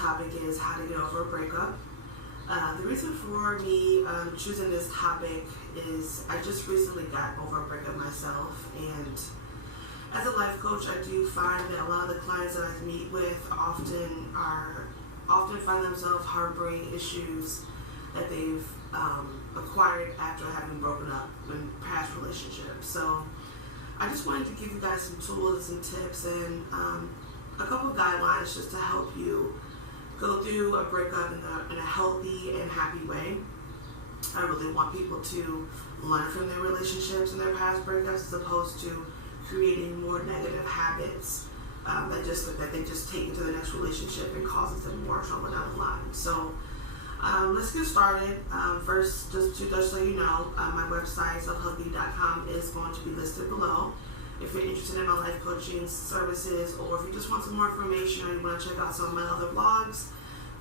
topic is how to get over a breakup. The reason for me choosing this topic is I just recently got over a breakup myself, and as a life coach, I do find that a lot of the clients that I meet with often find themselves harboring issues that they've acquired after having broken up in past relationships. So I just wanted to give you guys some tools and some tips and a couple of guidelines just to help you go through a breakup in a healthy and happy way. I really want people to learn from their relationships and their past breakups as opposed to creating more negative habits that they just take into the next relationship and causes them more trauma down the line. So let's get started. First, just so you know, my website, TheSelfHelpGeek.com, is going to be listed below. If you're interested in my life coaching services, or if you just want some more information or you want to check out some of my other blogs,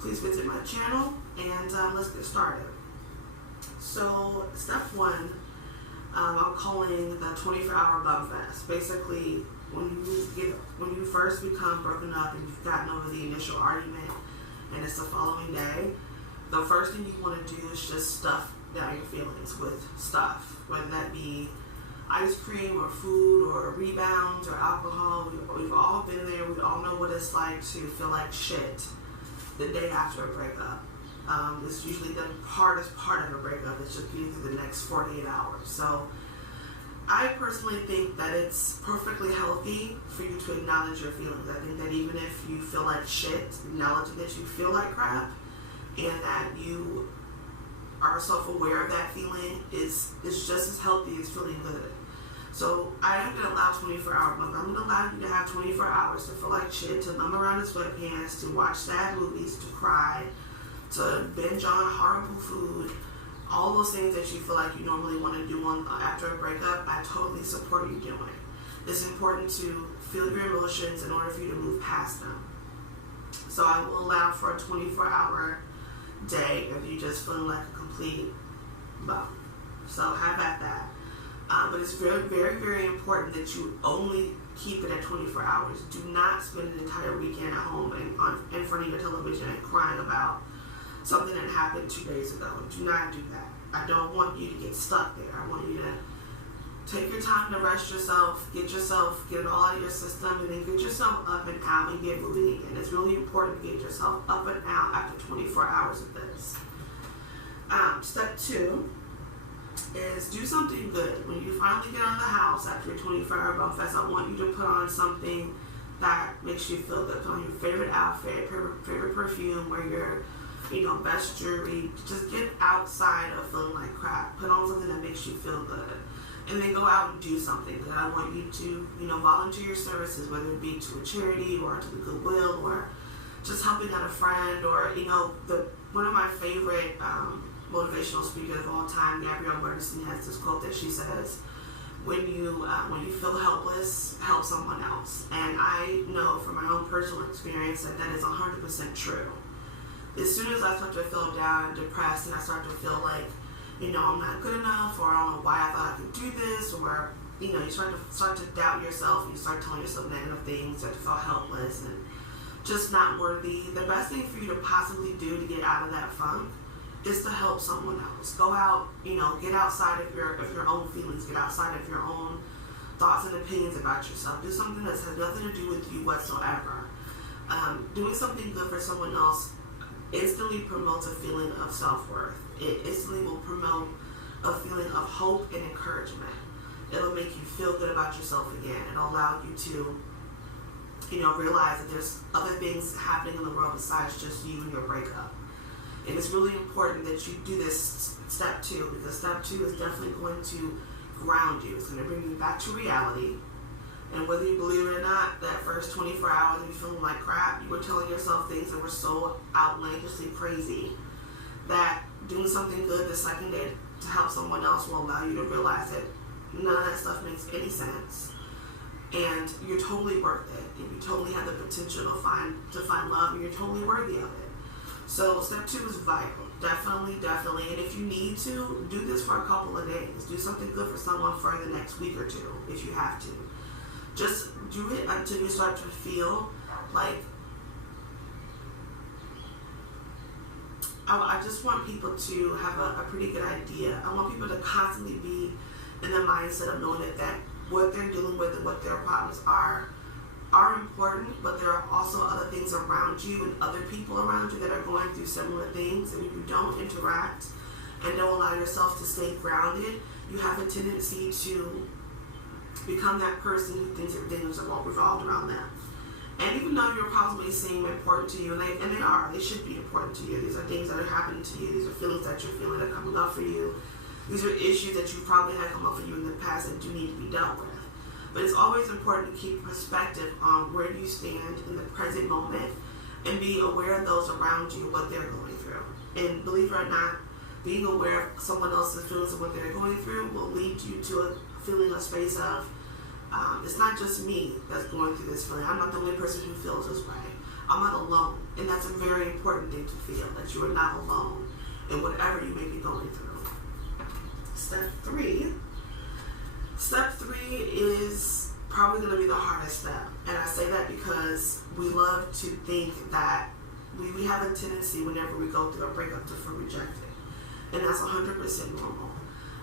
please visit my channel, and let's get started. So step one, I'm calling the 24-hour bum fast. Basically, when you first become broken up and you've gotten over the initial argument and it's the following day, the first thing you want to do is just stuff down your feelings with stuff, whether that be ice cream or food or rebounds or alcohol. We've all been there. We all know what it's like to feel like shit the day after a breakup. It's usually the hardest part of a breakup. It's just getting through the next 48 hours. So I personally think that it's perfectly healthy for you to acknowledge your feelings. I think that even if you feel like shit, acknowledging that you feel like crap and that you are self-aware of that feeling is just as healthy as feeling good. So I am going to allow 24-hour bump. I'm going to allow you to have 24 hours to feel like shit, to numb around in sweatpants, to watch sad movies, to cry, to binge on horrible food, all those things that you feel like you normally want to do after a breakup. I totally support you doing. It's important to feel your emotions in order for you to move past them. So I will allow for a 24-hour day of you just feeling like a complete bum. So have at that. But it's very, very, very important that you only keep it at 24 hours. Do not spend an entire weekend at home and in front of your television and crying about something that happened 2 days ago. Do not do that. I don't want you to get stuck there. I want you to take your time to rest yourself, get it all out of your system, and then get yourself up and out and get moving again. It's really important to get yourself up and out after 24 hours of this. Step two is do something good. When you finally get out of the house after a 24-hour bum fest, I want you to put on something that makes you feel good. Put on your favorite outfit, favorite perfume, wear your best jewelry. Just get outside of feeling like crap. Put on something that makes you feel good. And then go out and do something good. I want you to, volunteer your services, whether it be to a charity or to the Goodwill or just helping out a friend or, one of my favorite motivational speakers of all time, Gabrielle Bernstein, has this quote that she says, when you feel helpless, help someone else. And I know from my own personal experience that is 100% true. As soon as I start to feel down and depressed and I start to feel like, I'm not good enough, or I don't know why I thought I could do this, or, you start to doubt yourself, and you start telling yourself negative things, start to feel helpless and just not worthy. The best thing for you to possibly do to get out of that funk is to help someone else. Go out, get outside of your own feelings, get outside of your own thoughts and opinions about yourself. Do something that has nothing to do with you whatsoever. Doing something good for someone else instantly promotes a feeling of self-worth. It instantly will promote a feeling of hope and encouragement. It'll make you feel good about yourself again. It'll allow you to, realize that there's other things happening in the world besides just you and your breakup. And it's really important that you do this step two, because step two is definitely going to ground you. It's going to bring you back to reality. And whether you believe it or not, that first 24 hours of you feeling like crap, you were telling yourself things that were so outlandishly crazy that doing something good the second day to help someone else will allow you to realize that none of that stuff makes any sense. And you're totally worth it. And you totally have the potential to find love, and you're totally worthy of it. So step two is vital. Definitely. And if you need to, do this for a couple of days. Do something good for someone for the next week or two if you have to. Just do it until you start to feel like I just want people to have a pretty good idea. I want people to constantly be in the mindset of knowing that what they're dealing with and what their problems are important, but there are also other things around you and other people around you that are going through similar things. And if you don't interact and don't allow yourself to stay grounded, you have a tendency to become that person who thinks everything is revolved around them. And even though your problems may seem important to you, and they should be important to you. These are things that are happening to you. These are feelings that you're feeling that are coming up for you. These are issues that you probably had come up for you in the past that do need to be dealt with. But it's always important to keep perspective on where you stand in the present moment and be aware of those around you, what they're going through. And believe it or not, being aware of someone else's feelings and what they're going through will lead you to a feeling, a space of, it's not just me that's going through this feeling. I'm not the only person who feels this way. I'm not alone. And that's a very important thing to feel, that you are not alone in whatever you may be going through. Step three is probably going to be the hardest step. And I say that because we love to think that we have a tendency whenever we go through a breakup to feel rejected. And that's 100% normal.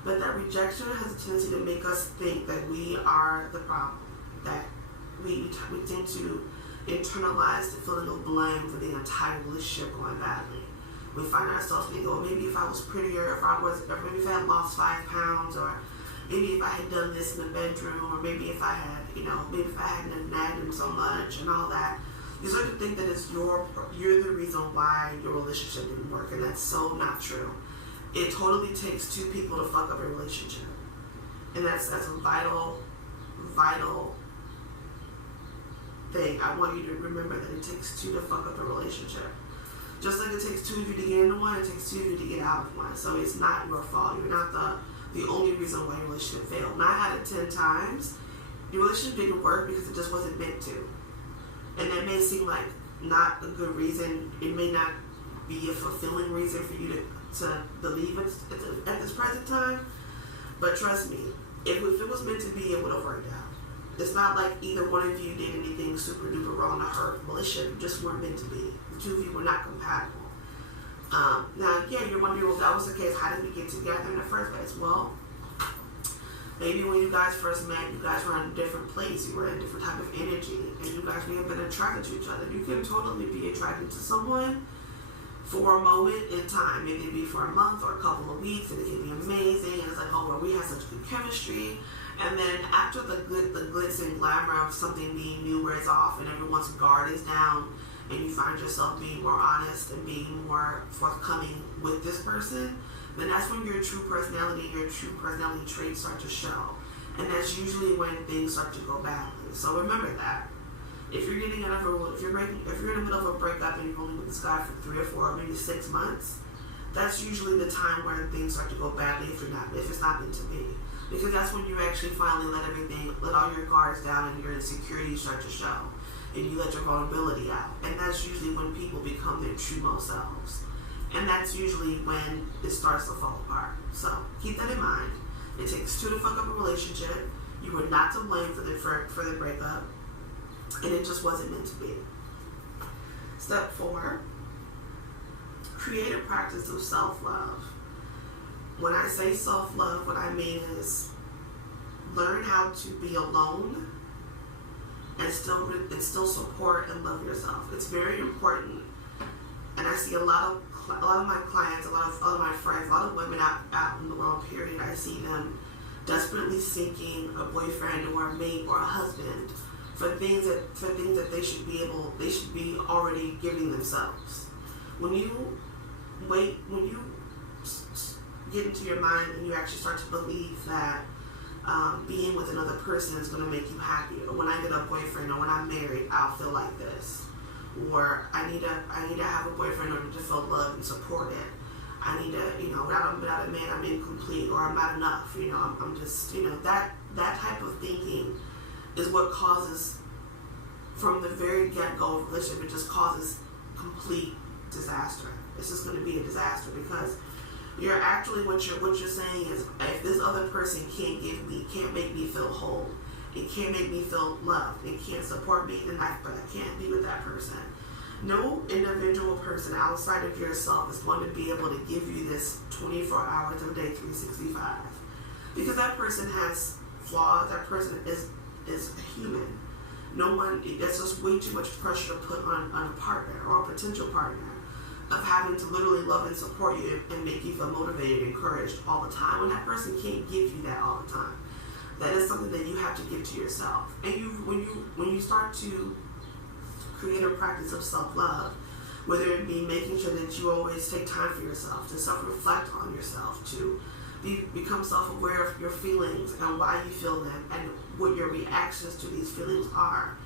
But that rejection has a tendency to make us think that we are the problem, that we tend to internalize the feeling of blame for the entire relationship going badly. We find ourselves thinking, well, maybe if I was prettier, or maybe if I had lost 5 pounds, or maybe if I had done this in the bedroom, or maybe if I had, maybe if I hadn't nagged him so much and all that. You start to think that you're the reason why your relationship didn't work, and that's so not true. It totally takes 2 people to fuck up a relationship. And that's a vital thing. I want you to remember that it takes 2 to fuck up a relationship. Just like it takes 2 of you to get into one, it takes 2 of you to get out of one. So it's not your fault. You're not the only reason why your relationship failed. 9 out of 10 times, your relationship didn't work because it just wasn't meant to. And that may seem like not a good reason. It may not be a fulfilling reason for you to believe it at this present time. But trust me, if it was meant to be, it would have worked out. It's not like either one of you did anything super duper wrong to hurt the relationship. You just weren't meant to be. The 2 of you were not compatible. Now, yeah, you're wondering, well, if that was the case, how did we get together in the first place? Well, maybe when you guys first met, you guys were in a different place. You were in a different type of energy, and you guys may have been attracted to each other. You can totally be attracted to someone for a moment in time. Maybe it be for a month or a couple of weeks, and it can be amazing. And it's like, oh, well, we have such good chemistry. And then after the glitz and glamour of something being new wears off, and everyone's guard is down, and you find yourself being more honest and being more forthcoming with this person, then that's when your true personality traits start to show. And that's usually when things start to go badly. So remember that. If you're in the middle of a breakup and you're only with this guy for 3 or 4 or maybe 6 months, that's usually the time where things start to go badly if it's not meant to be. Because that's when you actually finally let all your guards down and your insecurities start to show. And you let your vulnerability out. And that's usually when people become their true most selves. And that's usually when it starts to fall apart. So keep that in mind. It takes 2 to fuck up a relationship. You were not to blame for the breakup. And it just wasn't meant to be. Step 4, create a practice of self-love. When I say self-love, what I mean is learn how to be alone and still support and love yourself. It's very important. And I see a lot of my clients, a lot of my friends, a lot of women out in the world, period, I see them desperately seeking a boyfriend or a mate or a husband for things that they should be already giving themselves. When you get into your mind and you actually start to believe that being with another person is going to make you happy, or when I get a boyfriend or when I'm married, I'll feel like this, or I need to have a boyfriend in order to feel loved and supported. I need to, without a man, I'm incomplete, or I'm not enough. I'm just, that type of thinking is what causes, from the very get-go of a relationship, it just causes complete disaster. It's just going to be a disaster, because you're actually, what you're saying is, if this other person can't make me feel whole, it can't make me feel loved, it can't support me, then I can't be with that person. No individual person outside of yourself is going to be able to give you this 24 hours a day, 365. Because that person has flaws, that person is a human. No one, it's just way too much pressure to put on a partner or a potential partner of having to literally love and support you and make you feel motivated and encouraged all the time, when that person can't give you that all the time. That is something that you have to give to yourself. And when you start to create a practice of self-love, whether it be making sure that you always take time for yourself, to self-reflect on yourself, to become self-aware of your feelings and why you feel them and what your reactions to these feelings are.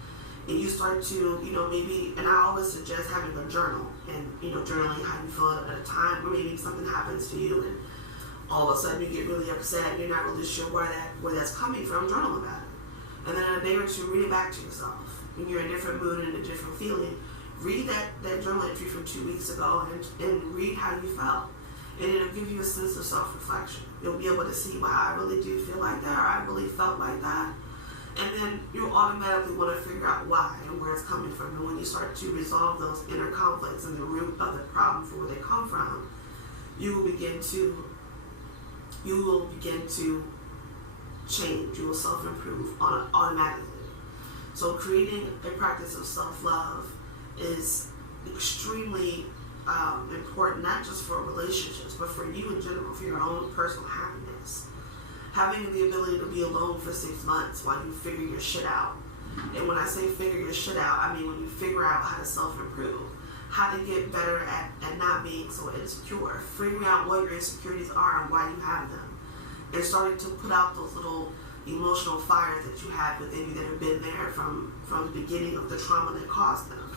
And you start to, maybe, and I always suggest having a journal and, journaling how you feel at a time, or maybe something happens to you and all of a sudden you get really upset and you're not really sure where that's coming from. Journal about it. And then in a day or two, read it back to yourself. When you're in a different mood and a different feeling, read that journal entry from 2 weeks ago and read how you felt. And it'll give you a sense of self-reflection. You'll be able to see, wow, I really do feel like that, or I really felt like that. And then you'll automatically want to figure out why and where it's coming from. And when you start to resolve those inner conflicts and the root of the problem for where they come from, you will begin to change. You will self-improve automatically. So creating a practice of self-love is extremely important, not just for relationships, but for you in general, for your own personal happiness. Having the ability to be alone for 6 months while you figure your shit out. And when I say figure your shit out, I mean when you figure out how to self-improve, how to get better at not being so insecure, figuring out what your insecurities are and why you have them, and starting to put out those little emotional fires that you have within you that have been there from the beginning of the trauma that caused them,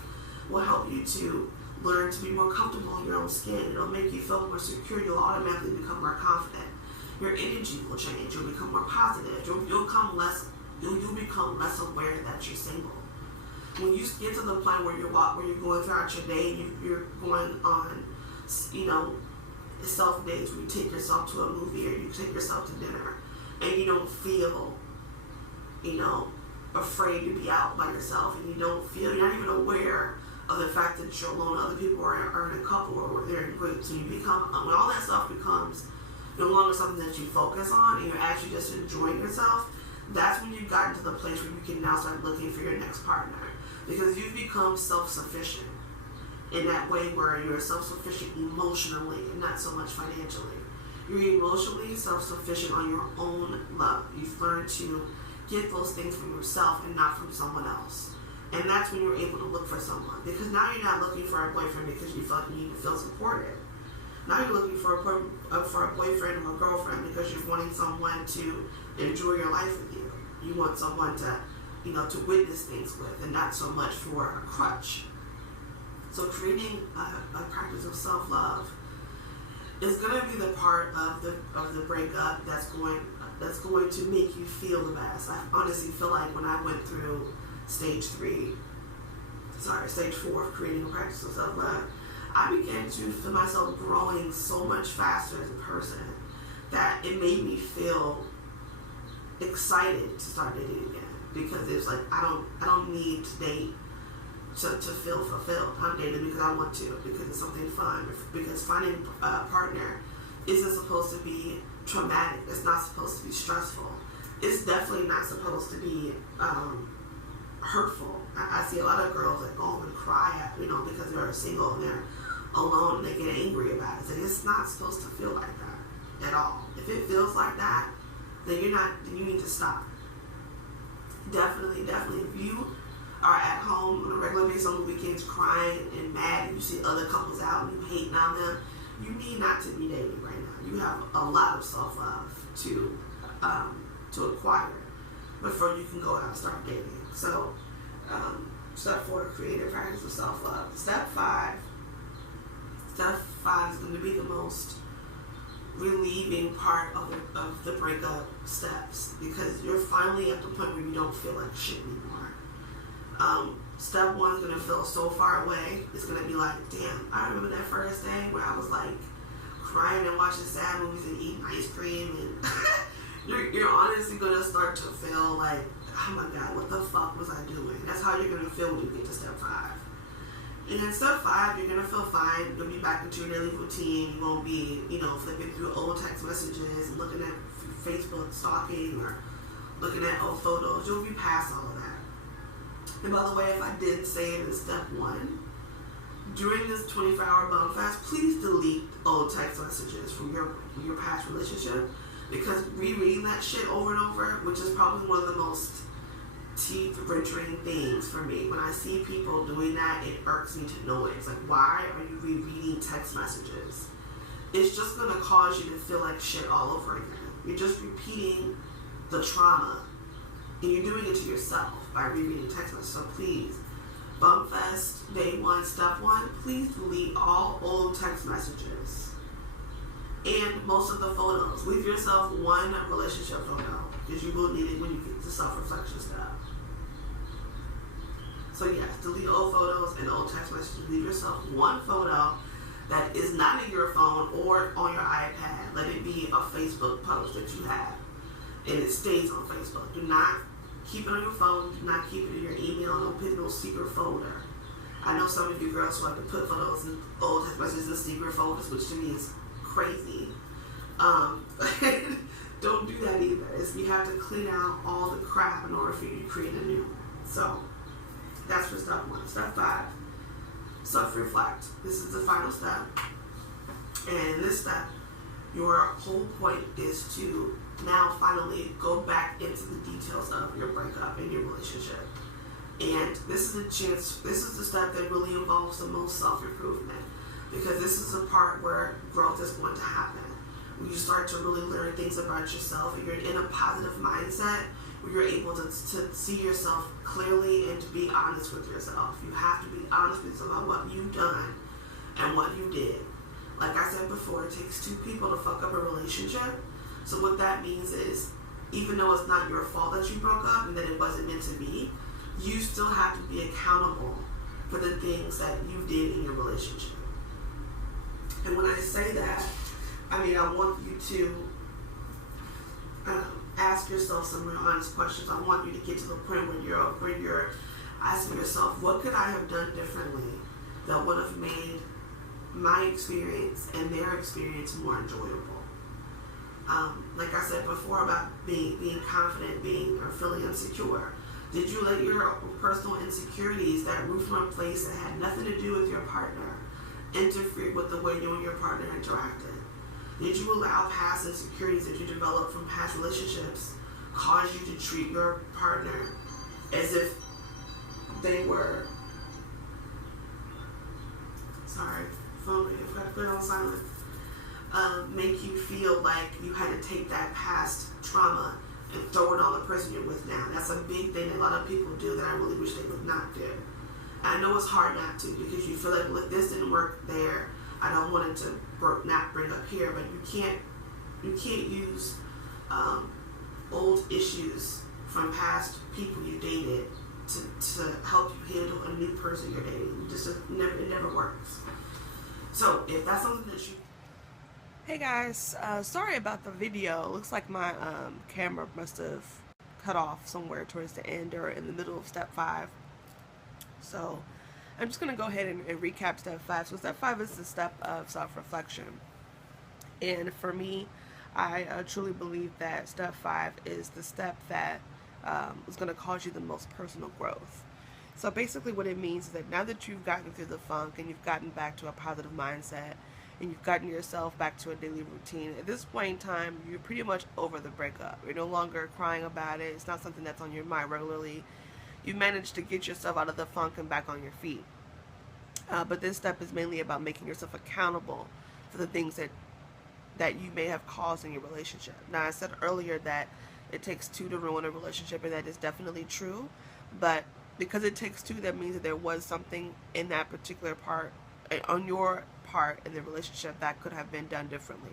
will help you to learn to be more comfortable in your own skin. It'll make you feel more secure. You'll automatically become more confident. Your energy will change. You'll become more positive. You'll become less aware that you're single. When you get to the point where you're going throughout your day and you're going on, self dates where you take yourself to a movie or you take yourself to dinner, and you don't feel, afraid to be out by yourself, and you're not even aware of the fact that you're alone. Other people are in a couple or they're in groups, and you become, when all that stuff becomes no longer something that you focus on and you're actually just enjoying yourself, that's when you've gotten to the place where you can now start looking for your next partner, because you've become self-sufficient in that way where you're self-sufficient emotionally and not so much financially. You're emotionally self-sufficient on your own love. You've learned to get those things from yourself and not from someone else. And that's when you're able to look for someone. Because now you're not looking for a boyfriend because you feel like you need to feel supported. Now you're looking for a boyfriend or a girlfriend because you're wanting someone to enjoy your life with you. You want someone to, to witness things with, and not so much for a crutch. So creating a practice of self-love is going to be the part of the breakup that's going to make you feel the best. I honestly feel like when I went through stage 4 of creating a practice of self-love, I began to feel myself growing so much faster as a person that it made me feel excited to start dating again, because it's like I don't need to date to feel fulfilled. I'm dating because I want to, because it's something fun, because finding a partner isn't supposed to be traumatic. It's not supposed to be stressful. It's definitely not supposed to be hurtful. I see a lot of girls that go home and cry because they're single and they're alone and they get angry about it. So it's not supposed to feel like that at all. If it feels like that, then you need to stop. Definitely, if you are at home on a regular basis on the weekends crying and mad and you see other couples out and you hating on them, you need not to be dating right now. You have a lot of self-love to acquire before you can go out and start dating. So step 4, create a practice of self-love. Step 5 is going to be the most relieving part of the breakup steps, because you're finally at the point where you don't feel like shit anymore. Step 1 is going to feel so far away. It's going to be like, damn, I remember that first day where I was like crying and watching sad movies and eating ice cream, and you're honestly going to start to feel like, oh my God, what the fuck was I doing? That's how you're going to feel when you get to step 5. And step 5, you're gonna feel fine. You'll be back into your daily routine. You won't be, flipping through old text messages and looking at Facebook stalking or looking at old photos. You'll be past all of that. And by the way, if I didn't say it in step 1, during this 24-hour bum fast, please delete old text messages from your past relationship, because rereading that shit over and over, which is probably one of the most teeth-wrenching things for me. When I see people doing that, it irks me to no end. It's like, why are you rereading text messages? It's just going to cause you to feel like shit all over again. You're just repeating the trauma, and you're doing it to yourself by rereading text messages. So please, Bumfest Day 1, Step 1, please delete all old text messages and most of the photos. Leave yourself one relationship photo, because you will need it when you get to self-reflection step. So yes, delete old photos and old text messages. Leave yourself one photo that is not in your phone or on your iPad. Let it be a Facebook post that you have, and it stays on Facebook. Do not keep it on your phone. Do not keep it in your email. Don't put it in no secret folder. I know some of you girls who have to put photos and old text messages in secret folders, which to me is crazy. Don't do that either. You have to clean out all the crap in order for you to create a new one. So that's for step 1. Step 5, self-reflect. This is the final step. And in this step, your whole point is to now finally go back into the details of your breakup and your relationship. And this is the step that really involves the most self-improvement, because this is the part where growth is going to happen. When you start to really learn things about yourself, and you're in a positive mindset, where you're able to see yourself clearly and to be honest with yourself. You have to be honest with yourself about what you've done and what you did. Like I said before, it takes 2 people to fuck up a relationship. So what that means is, even though it's not your fault that you broke up and that it wasn't meant to be, you still have to be accountable for the things that you did in your relationship. And when I say that, I mean, I want you to ask yourself some real honest questions. I want you to get to the point where you're asking yourself, what could I have done differently that would have made my experience and their experience more enjoyable? Like I said before about being confident, or feeling insecure. Did you let your personal insecurities that root from a place that had nothing to do with your partner interfere with the way you and your partner interacted? Did you allow past insecurities that you developed from past relationships cause you to treat your partner as if they were, phone ring, I forgot to put it on silent, make you feel like you had to take that past trauma and throw it on the person you're with now? That's a big thing that a lot of people do that I really wish they would not do. And I know it's hard not to, because you feel like, well, if this didn't work there, I don't want it to not bring up here. But you can't use old issues from past people you dated to help you handle a new person you're dating. It never works. So if that's something that you... Hey guys, sorry about the video. Looks like my camera must have cut off somewhere towards the end or in the middle of step 5. So I'm just going to go ahead and recap step 5. So step 5 is the step of self-reflection. And for me, I truly believe that step 5 is the step that is going to cause you the most personal growth. So basically what it means is that now that you've gotten through the funk and you've gotten back to a positive mindset and you've gotten yourself back to a daily routine, at this point in time, you're pretty much over the breakup. You're no longer crying about it. It's not something that's on your mind regularly. You managed to get yourself out of the funk and back on your feet. But this step is mainly about making yourself accountable for the things that you may have caused in your relationship. Now, I said earlier that it takes 2 to ruin a relationship, and that is definitely true. But because it takes 2, that means that there was something in that particular part, on your part in the relationship, that could have been done differently.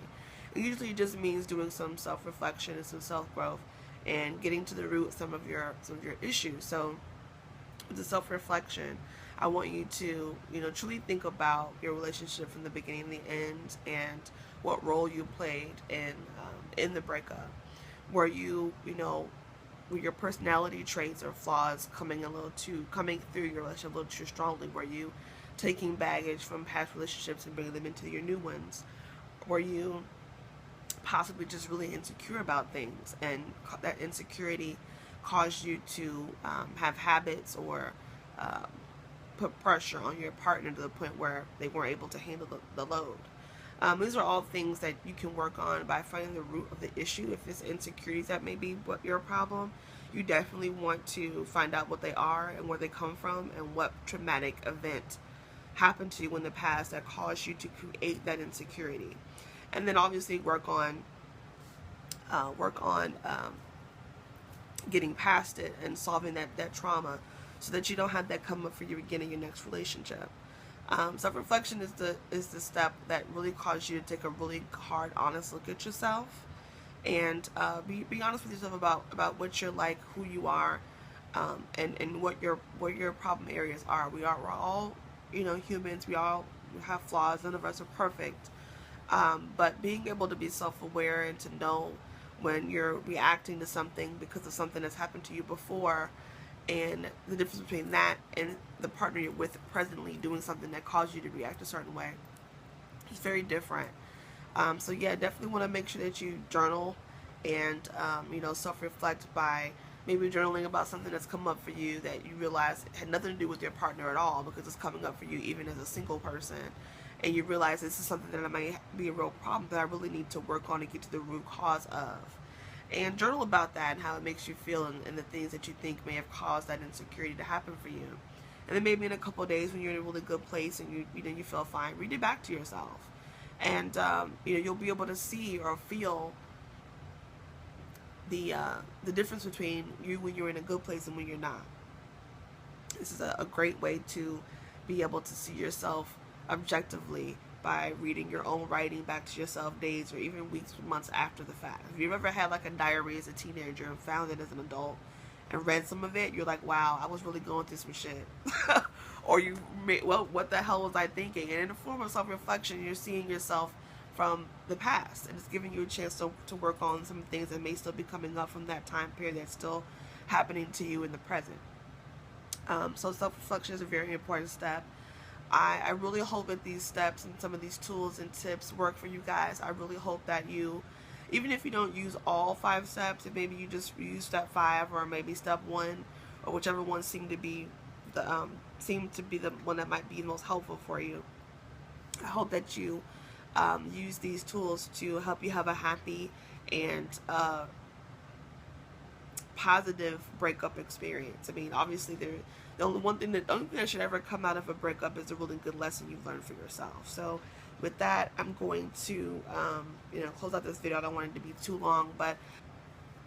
It usually just means doing some self-reflection and some self-growth and getting to the root of some of your issues. So with the self-reflection, I want you to, truly think about your relationship from the beginning to the end, and what role you played in the breakup. Were you, were your personality traits or flaws coming through your relationship a little too strongly? Were you taking baggage from past relationships and bringing them into your new ones? Were you possibly just really insecure about things, and that insecurity caused you to have habits or um, put pressure on your partner to the point where they weren't able to handle the load? These are all things that you can work on by finding the root of the issue. If it's insecurities that may be what your problem, you definitely want to find out what they are and where they come from and what traumatic event happened to you in the past that caused you to create that insecurity. And then obviously work on getting past it and solving that trauma, so that you don't have that come up for you again in your next relationship. Self-reflection is the step that really causes you to take a really hard, honest look at yourself, and be honest with yourself about what you're like, who you are, and what your problem areas are. We're all humans. We all have flaws. None of us are perfect. But being able to be self-aware and to know when you're reacting to something because of something that's happened to you before, and the difference between that and the partner you're with presently doing something that caused you to react a certain way, is very different. So yeah, definitely want to make sure that you journal and self-reflect by maybe journaling about something that's come up for you that you realize had nothing to do with your partner at all, because it's coming up for you even as a single person, and you realize this is something that might be a real problem that I really need to work on and get to the root cause of. And journal about that and how it makes you feel, and the things that you think may have caused that insecurity to happen for you. And then maybe in a couple of days when you're in a really good place and you feel fine, read it back to yourself, and you'll be able to see or feel the difference between you when you're in a good place and when you're not. This is a great way to be able to see yourself objectively by reading your own writing back to yourself days or even weeks or months after the fact. If you've ever had like a diary as a teenager and found it as an adult and read some of it, you're like, wow, I was really going through some shit. Or what the hell was I thinking? And in a form of self-reflection, you're seeing yourself from the past, and it's giving you a chance to work on some things that may still be coming up from that time period that's still happening to you in the present. So self-reflection is a very important step. I really hope that these steps and some of these tools and tips work for you guys. I really hope that you, even if you don't use all 5 steps, if maybe you just use step 5 or maybe step 1 or whichever one seemed to be the one that might be most helpful for you. I hope that you use these tools to help you have a happy and positive breakup experience. I mean, obviously the only thing that should ever come out of a breakup is a really good lesson you've learned for yourself. So with that, I'm going to close out this video. I don't want it to be too long, but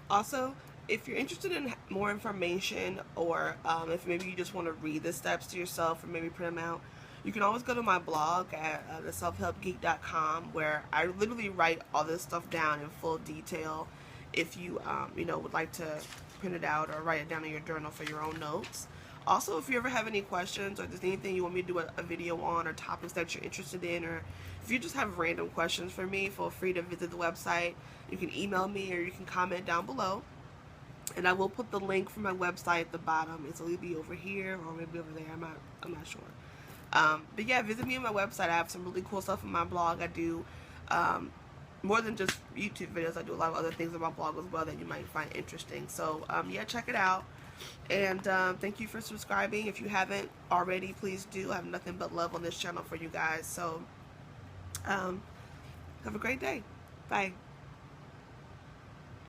also, if you're interested in more information, or if maybe you just want to read the steps to yourself or maybe print them out, you can always go to my blog at TheSelfHelpGeek.com, where I literally write all this stuff down in full detail. If you would like to print it out or write it down in your journal for your own notes. Also, if you ever have any questions or there's anything you want me to do a video on, or topics that you're interested in, or if you just have random questions for me, feel free to visit the website. You can email me or you can comment down below. And I will put the link for my website at the bottom. It'll either be over here or maybe over there. I'm not sure. But yeah, visit me on my website. I have some really cool stuff on my blog. I do more than just YouTube videos. I do a lot of other things on my blog as well that you might find interesting. So yeah, check it out. And thank you for subscribing. If you haven't already, please do. I have nothing but love on this channel for you guys. So have a great day. Bye.